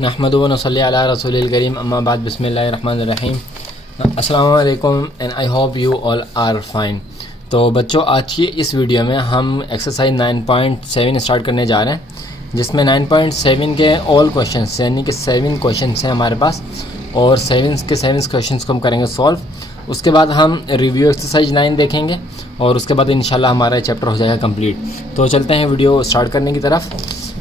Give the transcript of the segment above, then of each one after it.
नहमदु व नसल्ली अला रसूलिल करीम अम्मा बाद बिस्मिल्लाहिर रहमानिर रहीम। अस्सलामु अलैकुम and I hope you all are fine. तो बच्चों, आज की इस वीडियो में हम एक्सरसाइज 9.7 स्टार्ट करने जा रहे हैं, जिसमें 9.7 के ऑल क्वेश्चंस यानी कि 7 क्वेश्चंस हैं हमारे पास और 7 के 7 क्वेश्चंस को हम करेंगे सॉल्व। उसके बाद हम रिव्यू एक्सरसाइज 9 देखेंगे और उसके बाद इंशाल्लाह हमारा चैप्टर हो जाएगा कंप्लीट। तो चलते हैं वीडियो स्टार्ट करने की तरफ।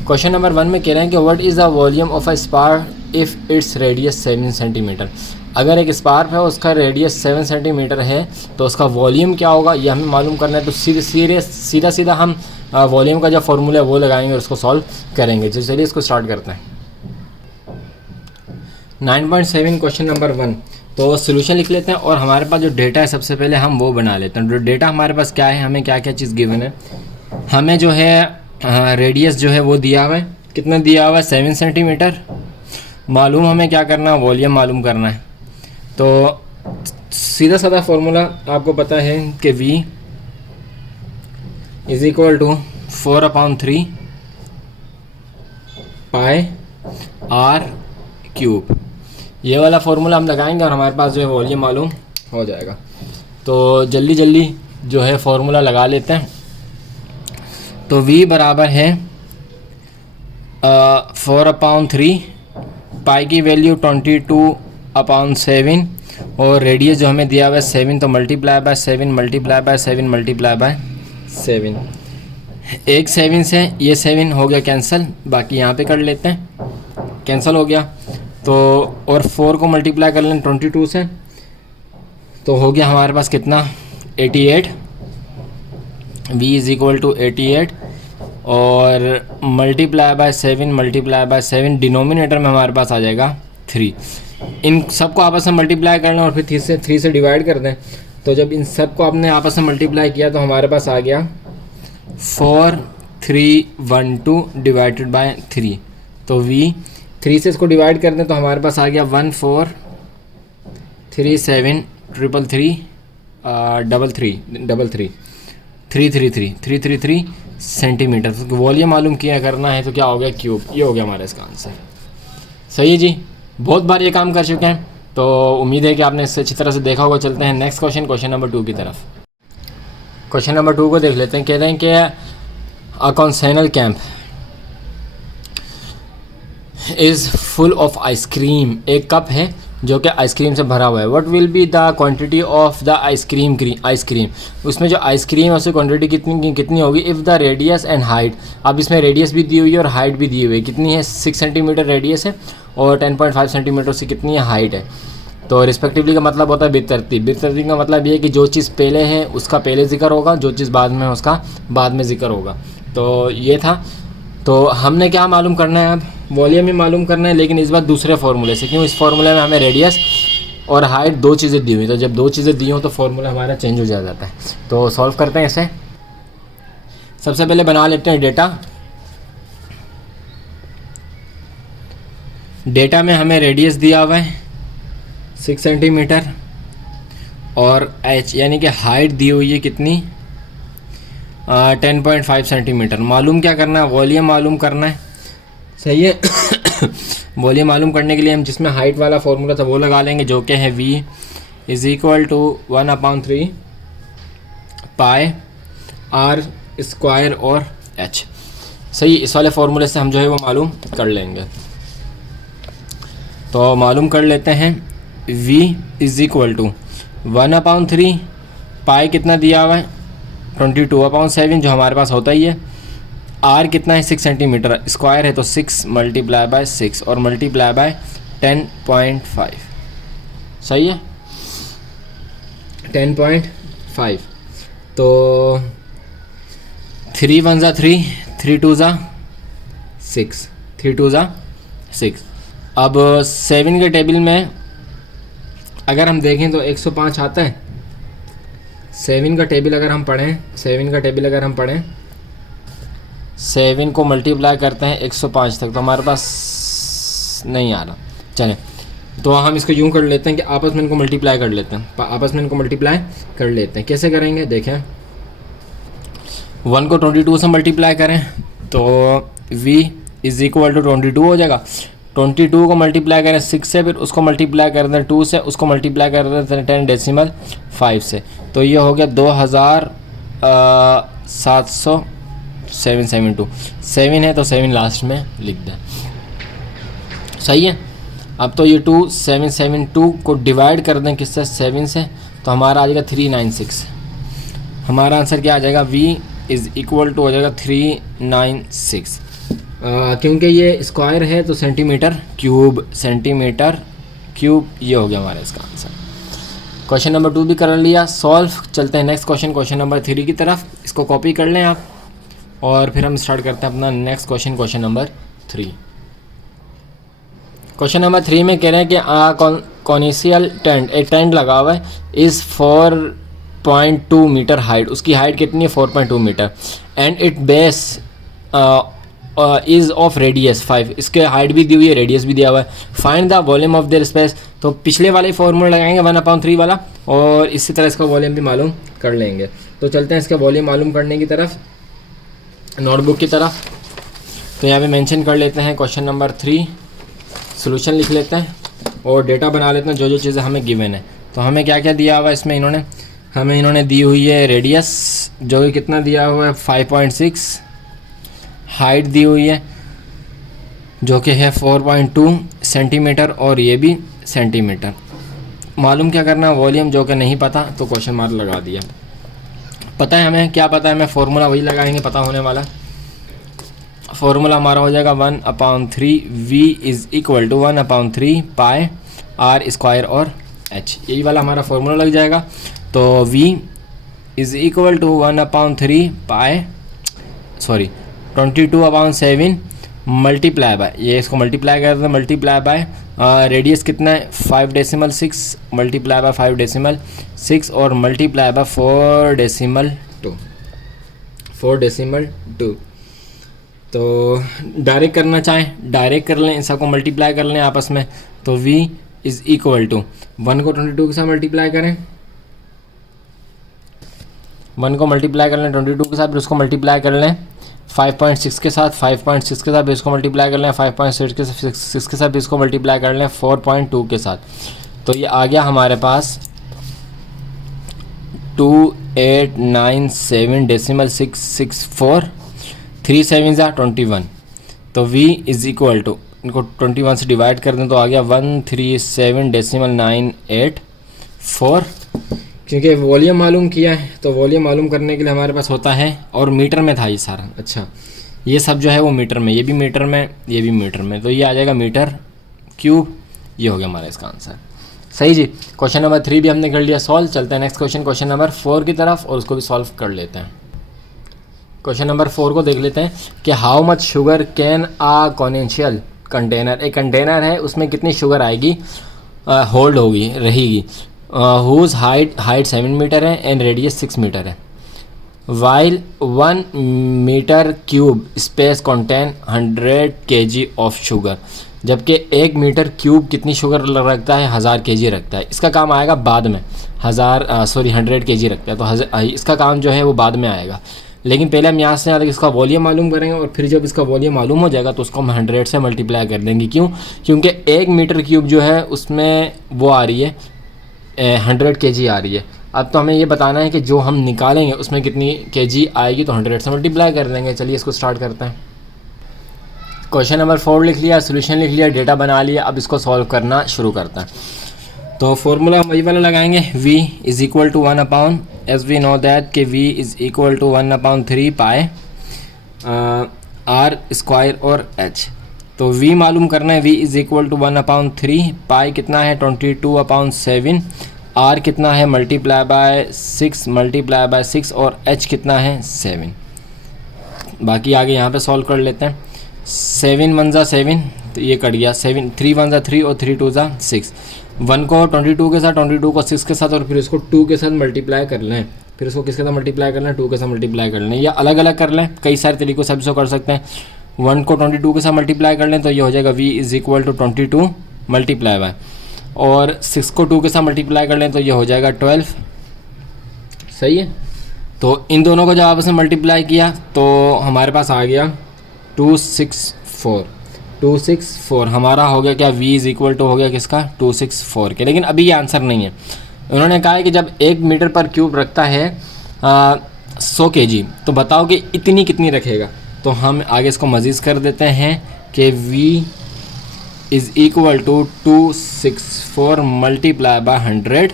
क्वेश्चन नंबर 1 में कह रहे हैं कि what is the volume of a spark if its radius 7 centimetre. अगर एक स्पार्क है उसका रेडियस 7 सेंटीमीटर है तो उसका वॉल्यूम क्या होगा ये हमें मालूम करना है। तो सीधा हम वॉल्यूम का जो फॉर्मूला है वो लगाएंगे और उसको सॉल्व करेंगे। तो चलिए इसको स्टार्ट करते हैं। 9.7 क्वेश्चन नंबर 1। तो सोल्यूशन लिख लेते हैं और हमारे पास जो डेटा है सबसे पहले हम वो बना लेते हैं। जो डेटा हमारे पास क्या है, हमें क्या क्या चीज़ गिवन है। हमें जो है रेडियस जो है वो दिया हुआ है, कितना दिया हुआ है 7 सेंटीमीटर। मालूम हमें क्या करना है, वॉल्यूम मालूम करना है। तो सीधा साधा फॉर्मूला आपको पता है कि V is equal to 4/3 pi R cube. ये वाला फार्मूला हम लगाएंगे और हमारे पास जो है वॉल्यूम मालूम हो जाएगा। तो जल्दी जो है फार्मूला लगा लेते हैं। तो V बराबर है 4/3 पाई की वैल्यू 22/7 और रेडियस जो हमें दिया हुआ है 7, तो multiply by 7 multiply by 7 multiply by 7। एक 7 से ये 7 हो गया कैंसिल, बाकी यहाँ पे कर लेते हैं, कैंसिल हो गया। तो और 4 को मल्टीप्लाई कर लें 22 से, तो हो गया हमारे पास कितना 88। V इज़ इक्वल टू 88 और मल्टीप्लाई बाय 7 डिनोमिनेटर में हमारे पास आ जाएगा 3। इन सबको आपस में मल्टीप्लाई कर लें और फिर 3 से डिवाइड कर दें। तो जब इन सबको आपने आपस में मल्टीप्लाई किया तो हमारे पास आ गया 4312 डिवाइडेड बाय 3। तो V 3 से इसको डिवाइड कर दें तो हमारे पास आ गया 333 सेंटीमीटर। तो वॉल्यूम मालूम किया करना है तो क्या हो गया क्यूब। ये हो गया हमारा इसका आंसर। सही है जी, बहुत बार ये काम कर चुके हैं तो उम्मीद है कि आपने इससे अच्छी तरह से देखा होगा। चलते हैं नेक्स्ट क्वेश्चन नंबर 2 की तरफ। क्वेश्चन नंबर 2 को देख लेते हैं। कहते हैं कि a conical cup is full of ice cream. एक कप है जो कि आइसक्रीम से भरा हुआ है। What will be the quantity of the ice cream. उसमें जो आइसक्रीम है उसकी क्वांटिटी कितनी होगी if the radius and height. अब इसमें रेडियस भी दी हुई है और हाइट भी दी हुई है। कितनी है 6 सेंटीमीटर रेडियस है और 10.5 सेंटीमीटर से कितनी है हाइट है। तो रिस्पेक्टिवली का मतलब होता है बितरतीब का मतलब ये है कि जो चीज़ पहले है उसका पहले जिक्र होगा, जो चीज़ बाद में है उसका बाद में जिक्र होगा। तो ये था। तो हमने क्या मालूम करना है, अब वॉल्यूम ही मालूम करना है, लेकिन इस बार दूसरे फार्मूले से। क्यों, इस फार्मूले में हमें रेडियस और हाइट 2 चीज़ें दी हुई। तो जब 2 चीज़ें दी हों तो फार्मूला हमारा चेंज हो जाता है। तो सॉल्व करते हैं इसे। सबसे पहले बना लेते हैं डेटा में हमें रेडियस दिया हुआ है 6 सेंटीमीटर और h यानी कि हाइट दी हुई है कितनी 10.5 सेंटीमीटर। मालूम क्या करना है, वॉल्यूम मालूम करना है। सही है। वॉल्यूम मालूम करने के लिए हम जिसमें हाइट वाला फॉर्मूला था वो लगा लेंगे, जो कि है V is equal to 1/3 pi R square और H। सही, इस वाले फार्मूले से हम जो है वो मालूम कर लेंगे। तो मालूम कर लेते हैं V is equal to 1/3 pi कितना दिया हुआ है 22/7 जो हमारे पास होता ही है। R कितना है 6 सेंटीमीटर, स्क्वायर है तो 6 मल्टीप्लाई बाय 6 और मल्टीप्लाई बाय 10.5। सही है 10.5। तो 3 1 ज़ा 3, 3 2 ज़ा 6, 3 2 ज़ा 6। अब 7 के टेबल में अगर हम देखें तो 105 आता है। 7 का टेबल अगर हम पढ़ें 7 को मल्टीप्लाई करते हैं 105 तक तो हमारे पास नहीं आ रहा। चलें तो हम इसको यूँ कर लेते हैं कि आपस में इनको मल्टीप्लाई कर लेते हैं। कैसे करेंगे देखें। 1 को 22 से मल्टीप्लाई करें तो v इज़ इक्वल टू 22 हो जाएगा। 22 को मल्टीप्लाई करें 6 से, फिर उसको मल्टीप्लाई कर दें 2 से, उसको मल्टीप्लाई कर दें 10.5 से, तो ये हो गया 2772 7 है तो 7 लास्ट में लिख दें। सही है। अब तो ये 2772 को डिवाइड कर दें किससे, 7 से, तो हमारा आ जाएगा 396। हमारा आंसर क्या आ जाएगा, v इज़ इक्वल टू हो जाएगा 396। क्योंकि ये स्क्वायर है तो सेंटीमीटर क्यूब ये हो गया हमारा इसका आंसर। क्वेश्चन नंबर 2 भी कर लिया सॉल्व। चलते हैं नेक्स्ट क्वेश्चन नंबर 3 की तरफ। इसको कॉपी कर लें आप और फिर हम स्टार्ट करते हैं अपना next question number 3। Question number 3 में कह रहे हैं कि कॉनिशियल टेंट, एक टेंट लगा हुआ है, इज़ 4.2 मीटर हाइट, उसकी हाइट कितनी है 4.2 metre, and it base is of radius 5, इसके हाइट भी दी हुई है, रेडियस भी दिया हुआ है। Find the volume of their space, तो पिछले वाले फॉर्मूला लगाएंगे 1/3 वाला, और इसी तरह इसका वॉल्यूम भी मालूम कर लेंगे। तो चलते हैं इसका वॉल्यूम मालूम करने की तरफ, नोटबुक की तरफ। तो यहाँ पे मेंशन कर लेते हैं क्वेश्चन नंबर 3, सोल्यूशन लिख लेते हैं और डेटा बना लेते हैं जो चीज़ें हमें गिवन है। तो हमें क्या क्या दिया हुआ है इसमें, इन्होंने दी हुई है रेडियस जो कि कितना दिया हुआ है 5.6, हाइट दी हुई है जो कि है 4.2 सेंटीमीटर, और ये भी सेंटीमीटर। मालूम क्या करना, वॉल्यूम जो कि नहीं पता तो क्वेश्चन मार्क लगा दिया। पता है हमें, क्या पता है हमें, फॉर्मूला वही लगाएंगे पता होने वाला। फॉर्मूला हमारा हो जाएगा 1/3 v is equal to 1/3 pi r square और h, यही वाला हमारा फॉर्मूला लग जाएगा। तो v is equal to 1/3 pi 22/7 multiply by, ये इसको मल्टीप्लाई कर दें, मल्टीप्लाई बाय रेडियस कितना है 5.6 मल्टीप्लाई बाय 5.6 और मल्टीप्लाई बाय 4.2। तो डायरेक्ट करना चाहें डायरेक्ट कर लें, इन सबको मल्टीप्लाई कर लें आपस में। तो v इज़ इक्वल टू 1 को 22 के साथ मल्टीप्लाई करें, 1 को मल्टीप्लाई कर लें 22 के साथ, फिर उसको मल्टीप्लाई कर लें 5.6 के साथ, 5.6 के साथ भी इसको मल्टीप्लाई कर लें 5.6 के साथ भी इसको मल्टीप्लाई कर लें 4.2 के साथ। तो ये आ गया हमारे पास 2897.664, 3 7 ज़ा 21। तो v इज़ इक्वल टू, इनको 21 से डिवाइड कर दें तो आ गया 137.984। क्योंकि वॉल्यूम मालूम किया है तो वॉल्यूम मालूम करने के लिए हमारे पास होता है, और मीटर में था ये सारा। अच्छा, ये सब जो है वो मीटर में, ये भी मीटर में, ये भी मीटर में, तो ये आ जाएगा मीटर क्यूब। ये हो गया हमारा इसका आंसर। सही जी। क्वेश्चन नंबर 3 भी हमने कर लिया सॉल्व। चलते हैं नेक्स्ट क्वेश्चन नंबर 4 की तरफ और उसको भी सॉल्व कर लेते हैं। क्वेश्चन नंबर 4 को देख लेते हैं कि how much sugar can a conical container, एक कंटेनर है उसमें कितनी शुगर आएगी, होल्ड होगी, रहेगी, हुज हाइट 7 मीटर है एंड रेडियस 6 मीटर है, while 1 metre cube space contain 100 kg of sugar, जबकि 1 मीटर क्यूब कितनी शुगर रखता है 1000 kg रखता है। इसका काम आएगा बाद में, 100 kg रखता है, तो इसका काम जो है वो बाद में आएगा। लेकिन पहले हम यहाँ से यहाँ तक इसका वॉल्यूम मालूम करेंगे, और फिर जब इसका वॉल्यूम मालूम हो जाएगा तो उसको हम 100 से मल्टीप्लाई कर देंगे। क्यों? क्योंकि 1 मीटर क्यूब जो है उसमें वो आ रही है 100 kg आ रही है। अब तो हमें ये बताना है कि जो हम निकालेंगे उसमें कितनी kg आएगी, तो 100 से मल्टीप्लाई कर देंगे। चलिए इसको स्टार्ट करते हैं। क्वेश्चन नंबर 4 लिख लिया, सोल्यूशन लिख लिया, डेटा बना लिया, अब इसको सॉल्व करना शुरू करते हैं। तो फॉर्मूला वही वाला लगाएंगे, v is equal to 1/, as we know that कि v is equal to 1/3 pi r square और h। तो v मालूम करना है, v is equal to 1/3 pi कितना है 22/7, r कितना है मल्टीप्लाई बाय 6 और h कितना है 7। बाकी आगे यहाँ पे सॉल्व कर लेते हैं। 7 1 ज़ा 7, तो ये कट गया, 3 1 ज़ा 3 और 3 2 ज़ा 6। 1 को 22 के साथ, 22 को 6 के साथ, और फिर इसको 2 के साथ मल्टीप्लाई कर लें, फिर इसको किसके साथ मल्टीप्लाई कर लें 2 के साथ मल्टीप्लाई कर लें, या अलग अलग कर लें, कई सारे तरीक़ों से इसको कर सकते हैं। 1 को 22 के साथ मल्टीप्लाई कर लें तो ये हो जाएगा v is equal to 22 multiply by, और 6 को 2 के साथ मल्टीप्लाई कर लें तो ये हो जाएगा 12। सही है। तो इन दोनों को जब आपस में मल्टीप्लाई किया तो हमारे पास आ गया 264। 264 हमारा हो गया क्या, v इज़ इक्वल टू हो गया किसका 264 के। लेकिन अभी ये आंसर नहीं है, उन्होंने कहा है कि जब 1 मीटर पर क्यूब रखता है 100 kg, तो बताओ कि इतनी कितनी रखेगा। तो हम आगे इसको मज़ीद कर देते हैं कि v is equal to 264 multiply by 100।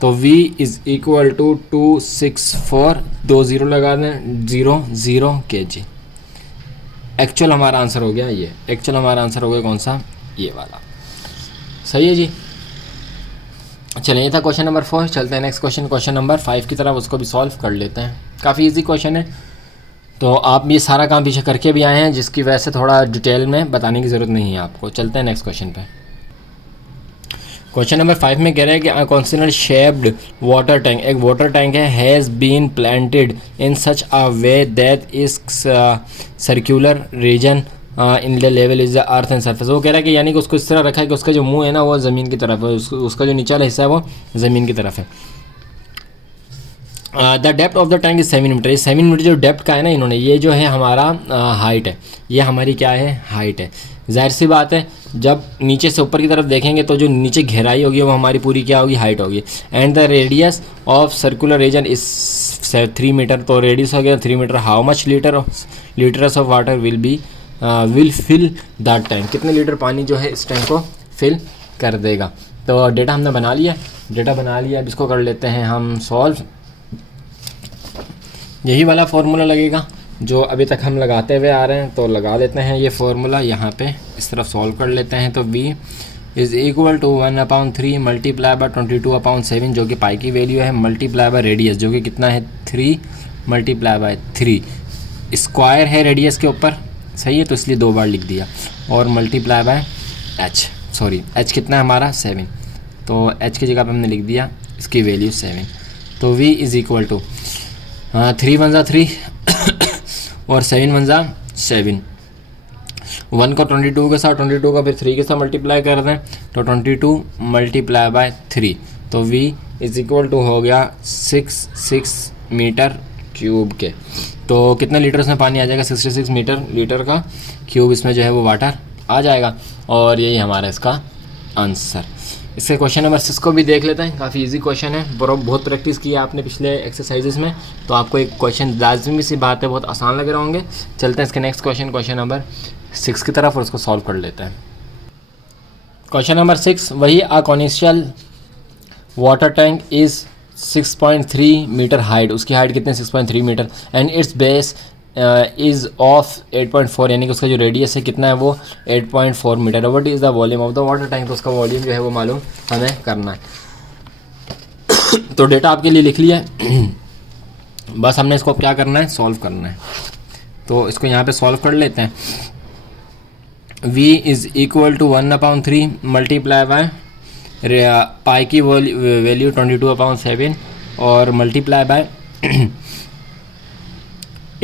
तो v is equal to 264, 2 zero लगा दें, 0 kg। एक्चुअल हमारा आंसर हो गया ये, एक्चुअल हमारा आंसर हो गया कौन सा, ये वाला। सही है जी। चलिए, ये था क्वेश्चन नंबर 4। चलते हैं नेक्स्ट क्वेश्चन नंबर 5 की तरफ, उसको भी सॉल्व कर लेते हैं। काफ़ी इजी क्वेश्चन है, तो आप ये सारा काम पीछे करके भी आए हैं, जिसकी वजह से थोड़ा डिटेल में बताने की ज़रूरत नहीं है आपको। चलते हैं नेक्स्ट क्वेश्चन पे। क्वेश्चन नंबर 5 में कह रहे हैं कि a constant shaped water tank, एक वाटर टैंक है, has been planted in such a way that is circular region in the level is the earth and surface. वो कह रहा है कि यानी कि उसको इस तरह रखा है कि उसका जो मुंह है ना वो ज़मीन की तरफ है, उसका जो निचला हिस्सा है वो ज़मीन की तरफ है। The depth of the tank is 7 metre. ये 7 मीटर जो डेप्थ का है ना इन्होंने, ये जो है हमारा हाइट है, ये हमारी क्या है, हाइट है। जाहिर सी बात है, जब नीचे से ऊपर की तरफ देखेंगे तो जो नीचे गहराई होगी वो हमारी पूरी क्या होगी, हाइट होगी। And the radius of circular region is 3 metre. तो रेडियस हो गया 3 metre. How much litres of water will fill that tank. कितने लीटर पानी जो है इस टैंक को फिल कर देगा। तो डेटा हमने बना लिया, अब इसको कर लेते हैं हम सॉल्व। यही वाला फार्मूला लगेगा जो अभी तक हम लगाते हुए आ रहे हैं, तो लगा देते हैं ये फार्मूला यहाँ पे, इस तरफ सॉल्व कर लेते हैं। तो v is equal to 1/3 multiply by 22/7 जो कि पाई की वैल्यू है, मल्टीप्लाई बाय रेडियस जो कि कितना है 3 मल्टीप्लाई बाय 3। स्क्वायर है रेडियस के ऊपर, सही है, तो इसलिए 2 बार लिख दिया, और मल्टीप्लाई बाय h कितना है हमारा 7। तो h की जगह पे हमने लिख दिया इसकी वैल्यू 7। तो v इज़ इक्वल टू 3 1 3 और 7 1 7। 1 को 22 के साथ, 22 का फिर 3 के साथ मल्टीप्लाई कर दें तो 22 मल्टीप्लाई बाय 3। तो v इज़ इक्वल टू हो गया 6 मीटर क्यूब के। तो कितने लीटर इसमें पानी आ जाएगा, 66 लीटर का क्यूब इसमें जो है वो वाटर आ जाएगा। और यही हमारा इसका आंसर। इसके क्वेश्चन नंबर 6 को भी देख लेते हैं। काफ़ी इजी क्वेश्चन है, बहुत प्रैक्टिस की है आपने पिछले एक्सरसाइजेस में, तो आपको एक क्वेश्चन लाजमी सी बात है बहुत आसान लग रहे होंगे। चलते हैं इसके नेक्स्ट क्वेश्चन नंबर 6 की तरफ और उसको सॉल्व कर लेते हैं। क्वेश्चन नंबर 6, वही a conical water tank is 6.3 metre height. उसकी हाइट कितने 6.3 metre. And its base is of 8.4, यानी कि उसका जो रेडियस है कितना है वो 8.4 metre. What is the volume of the water tank. तो उसका वॉल्यूम जो है वो मालूम हमें करना है। तो डेटा आपके लिए लिख लिया है, बस हमने इसको क्या करना है, सॉल्व करना है। तो इसको यहाँ पे सॉल्व कर लेते हैं। v is equal to 1/3 multiply by pi की वैल्यू 22/7 और multiply by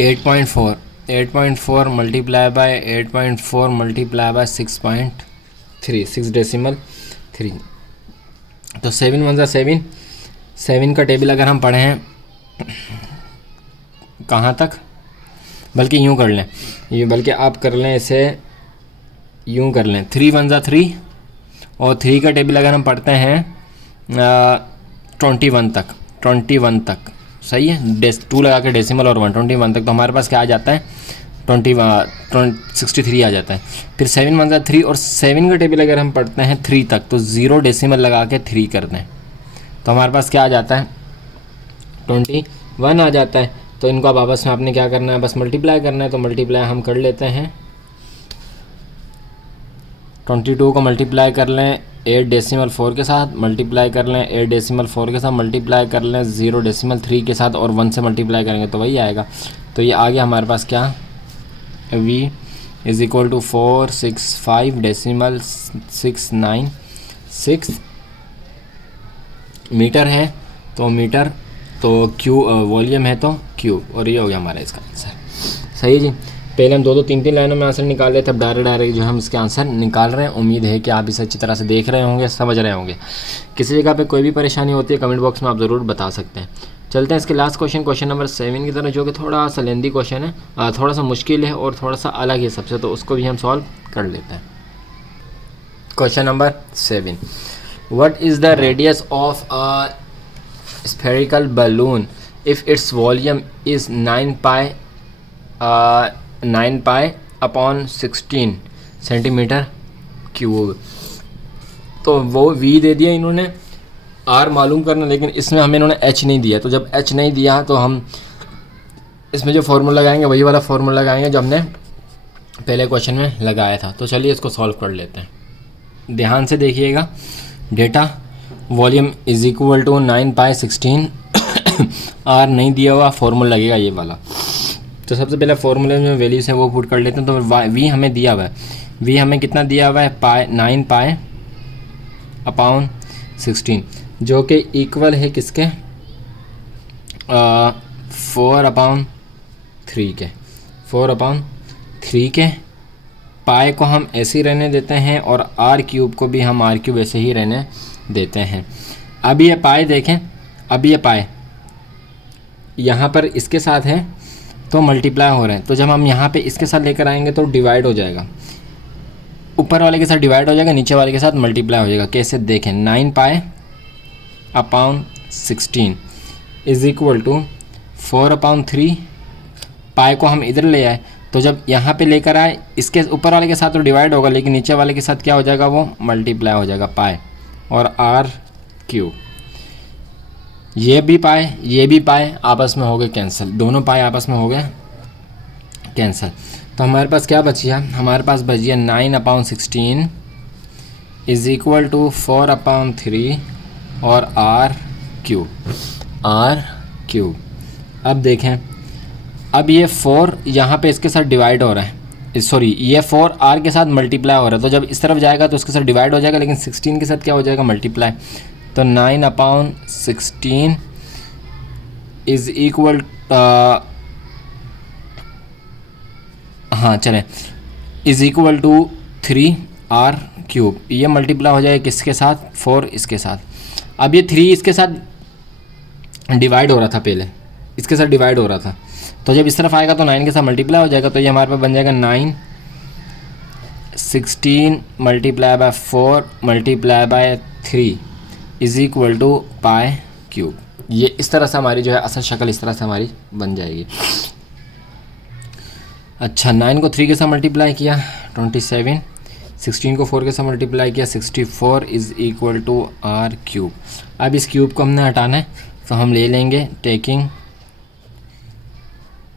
8.4 multiply by 8.4 multiply by 6.3 6.3। तो 7 1 7, 7 का टेबल अगर हम पढ़े हैं कहाँ तक, बल्कि यूँ कर लें, बल्कि आप कर लें इसे यूँ कर लें, 3 1 3 और 3 का टेबल अगर हम पढ़ते हैं 21 तक, सही है, 2 लगा के डेसिमल और 1 21 तक, तो हमारे पास क्या आ जाता है 63 आ जाता है। फिर 7 1 3 और 7 का टेबल अगर हम पढ़ते हैं 3 तक, तो 0 डेसिमल लगा के 3 कर दें तो हमारे पास क्या आ जाता है 21 आ जाता है। तो इनको अब आपस में आपने क्या करना है, बस मल्टीप्लाई करना है। तो मल्टीप्लाई हम कर लेते हैं, 22 को मल्टीप्लाई कर लें 8.4 के साथ, मल्टीप्लाई कर लें 8.4 के साथ, मल्टीप्लाई कर लें 0.3 के साथ और 1 से मल्टीप्लाई करेंगे तो वही आएगा। तो ये आ गया हमारे पास क्या, v is equal to 465.696 metre है। तो मीटर, तो क्यू वॉल्यूम है तो क्यूब, और ये हो गया हमारा इसका आंसर। सही है जी। पहले हम 2 3 लाइनों में आंसर निकाल रहे थे, अब डायरेक्ट जो हम इसके आंसर निकाल रहे हैं। उम्मीद है कि आप इसे अच्छी तरह से देख रहे होंगे, समझ रहे होंगे। किसी जगह पे कोई भी परेशानी होती है कमेंट बॉक्स में आप ज़रूर बता सकते हैं। चलते हैं इसके लास्ट क्वेश्चन नंबर 7 की तरफ, जो कि थोड़ा सा लेंदी क्वेश्चन है, थोड़ा सा मुश्किल है और थोड़ा सा अलग है सबसे, तो उसको भी हम सॉल्व कर लेते हैं। Question number 7, what is the radius of a spherical balloon if its volume is 9 pi upon 16 centimetre cube. तो वो v दे दिया इन्होंने, r मालूम करना, लेकिन इसमें हमें इन्होंने h नहीं दिया। तो जब h नहीं दिया तो हम इसमें जो फार्मूला लगाएंगे वही वाला फार्मूला लगाएंगे जो हमने पहले क्वेश्चन में लगाया था। तो चलिए इसको सॉल्व कर लेते हैं। ध्यान से देखिएगा, data volume is equal to 9 pi 16 r नहीं दिया हुआ, फार्मूला लगेगा ये वाला। तो सबसे पहले फार्मूले में वैल्यूज है वो पुट कर लेते हैं। तो v हमें दिया हुआ है, v हमें कितना दिया हुआ है, 9 पाई अपॉन 16, जो कि इक्वल है किसके, 4/3 के, 4/3 के। पाई को हम ऐसे ही रहने देते हैं और r क्यूब को भी हम r क्यूब ऐसे ही रहने देते हैं। अब ये पाई देखें, अब ये पाई यहाँ पर इसके साथ है तो मल्टीप्लाई हो रहे हैं। तो जब हम यहाँ पे इसके साथ लेकर आएंगे तो डिवाइड हो जाएगा, ऊपर वाले के साथ डिवाइड हो जाएगा, नीचे वाले के साथ मल्टीप्लाई हो जाएगा। कैसे देखें, 9 pi upon 16 is equal to 4/3। Pi को हम इधर ले आए तो जब यहाँ पे लेकर आए इसके ऊपर वाले के साथ तो डिवाइड होगा, लेकिन नीचे वाले के साथ क्या हो जाएगा, वो मल्टीप्लाई हो जाएगा, पाई और r क्यूब। ये भी पाई आपस में हो गए कैंसिल, दोनों पाई आपस में हो गए कैंसिल। तो हमारे पास क्या बच गया, हमारे पास बच गया 9/16 इज़ इक्वल टू 4/3 और r क्यूब। अब देखें, अब ये 4 यहाँ पे इसके साथ डिवाइड हो रहा है, सॉरी ये 4 r के साथ मल्टीप्लाई हो रहा है। तो जब इस तरफ जाएगा तो उसके साथ डिवाइड हो जाएगा, लेकिन 16 के साथ क्या हो जाएगा, मल्टीप्लाई। तो 9/16 इज़ इक्वल, हाँ चलें, is equal to 3r cube. ये मल्टीप्लाई हो जाएगा किसके साथ, 4 इसके साथ। अब ये 3 इसके साथ डिवाइड हो रहा था, पहले इसके साथ डिवाइड हो रहा था, तो जब इस तरफ आएगा तो 9 के साथ मल्टीप्लाई हो जाएगा। तो ये हमारे पास बन जाएगा 9/16 multiply by 4 multiply by 3 is equal to pi cube. ये इस तरह से हमारी जो है असल शक्ल इस तरह से हमारी बन जाएगी। अच्छा, 9 को 3 के साथ मल्टीप्लाई किया 27, 16 को 4 के साथ मल्टीप्लाई किया 64 is equal to r cube. अब इस क्यूब को हमने हटाना है तो हम ले लेंगे taking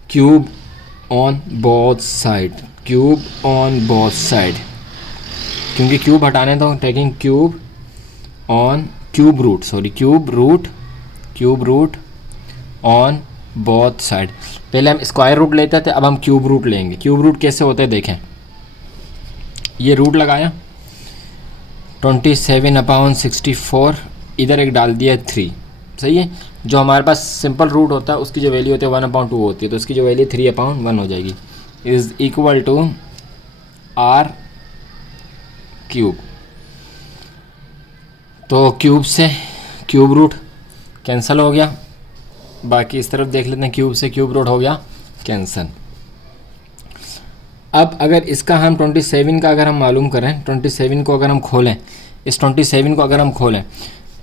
cube on both side, क्योंकि क्यूब हटाने तो taking cube root on both side. पहले हम स्क्वायर रूट लेते थे, अब हम क्यूब रूट लेंगे। क्यूब रूट कैसे होते हैं देखें, ये रूट लगाया 27/64, इधर एक डाल दिया 3, सही है। जो हमारे पास सिंपल रूट होता है उसकी जो वैल्यू होती है 1/2 होती है, तो इसकी जो वैल्यू 3/1 हो जाएगी, is equal to r cube. तो क्यूब से क्यूब रूट कैंसिल हो गया, बाकी इस तरफ देख लेते हैं, क्यूब से क्यूब रूट हो गया कैंसिल। अब अगर इसका हम 27 का अगर हम मालूम करें, 27 को अगर हम खोलें, इस 27 को अगर हम खोलें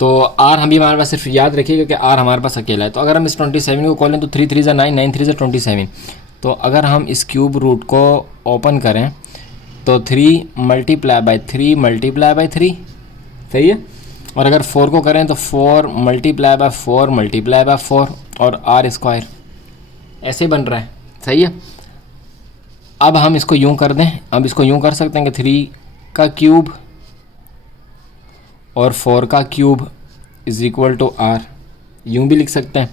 तो r हम भी हमारे पास सिर्फ याद रखिएगा कि r हमारे पास अकेला है। तो अगर हम इस 27 को खोलें तो 3 3 ज़ा 9, 9 3 ज़ा 27। तो अगर हम इस क्यूब रूट को ओपन करें तो 3 मल्टीप्लाई बाय 3 मल्टीप्लाई बाय 3, सही है। और अगर 4 को करें तो 4 मल्टीप्लाई बाय 4 मल्टीप्लाई बाय 4 और r स्क्वायर, ऐसे बन रहा है, सही है। अब हम इसको यूं कर दें, अब इसको यूं कर सकते हैं कि 3 का क्यूब और 4 का cube is equal to r, यूं भी लिख सकते हैं।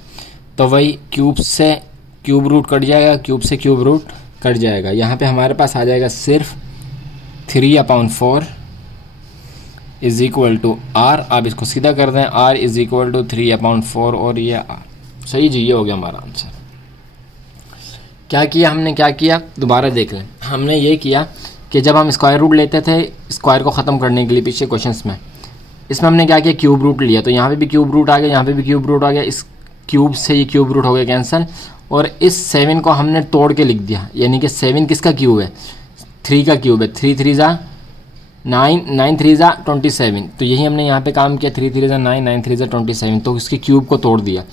तो वही क्यूब से क्यूब रूट कट जाएगा, क्यूब से क्यूब रूट कट जाएगा। यहाँ पे हमारे पास आ जाएगा सिर्फ 3/4 इज़ इक्वल टू r। अब इसको सीधा कर दें, r इज़ इक्वल टू 3/4 और ये r, सही जी, ये हो गया हमारा आंसर। क्या किया हमने, क्या किया, दोबारा देख लें। हमने ये किया कि जब हम स्क्वायर रूट लेते थे स्क्वायर को ख़त्म करने के लिए पीछे क्वेश्चंस में, इसमें हमने क्या किया, क्यूब रूट लिया। तो यहाँ पे भी क्यूब रूट आ गया, यहाँ पे भी क्यूब रूट आ गया, इस क्यूब से ये क्यूब रूट हो गया कैंसिल। और इस 7 को हमने तोड़ के लिख दिया, यानी कि 7 किसका क्यूब है, 3 का क्यूब है, 3 3 ज़ा 9, 9 3 ज़ा 27, तो यही हमने यहाँ पे काम किया, 3 3 ज़ा 9, 9 3 ज़ा 27, तो इसके क्यूब को तोड़ दिया।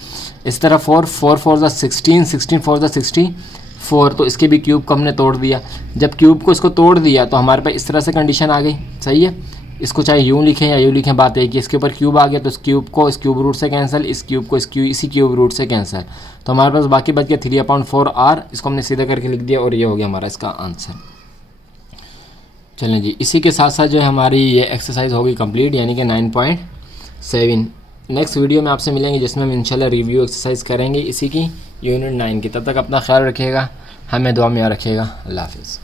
इस तरह 4 4 4 ज़ा 16, 16 4 ज़ा 64, तो इसके भी क्यूब को हमने तोड़ दिया। जब क्यूब को इसको तोड़ दिया तो हमारे पास इस तरह से कंडीशन आ गई, सही है। इसको चाहे यूँ लिखें या यूँ लिखें, बात है कि इसके ऊपर क्यूब आ गया तो इस क्यूब को इस क्यूब रूट से कैंसिल, इस क्यूब को इसी क्यूब रूट से कैंसिल, तो हमारे पास बाकी बच गया 3/4r। इसको हमने सीधा करके लिख दिया और ये हो गया हमारा इसका आंसर। चलें जी, इसी के साथ साथ जो है हमारी ये एक्सरसाइज होगी कंप्लीट, यानी कि 9.7। नेक्स्ट वीडियो में आपसे मिलेंगे जिसमें हम इंशाल्लाह रिव्यू एक्सरसाइज करेंगे इसी की यूनिट 9 की। तब तक अपना ख्याल रखिएगा, हमें दुआ में याद रखिएगा। अल्लाह हाफ़िज़।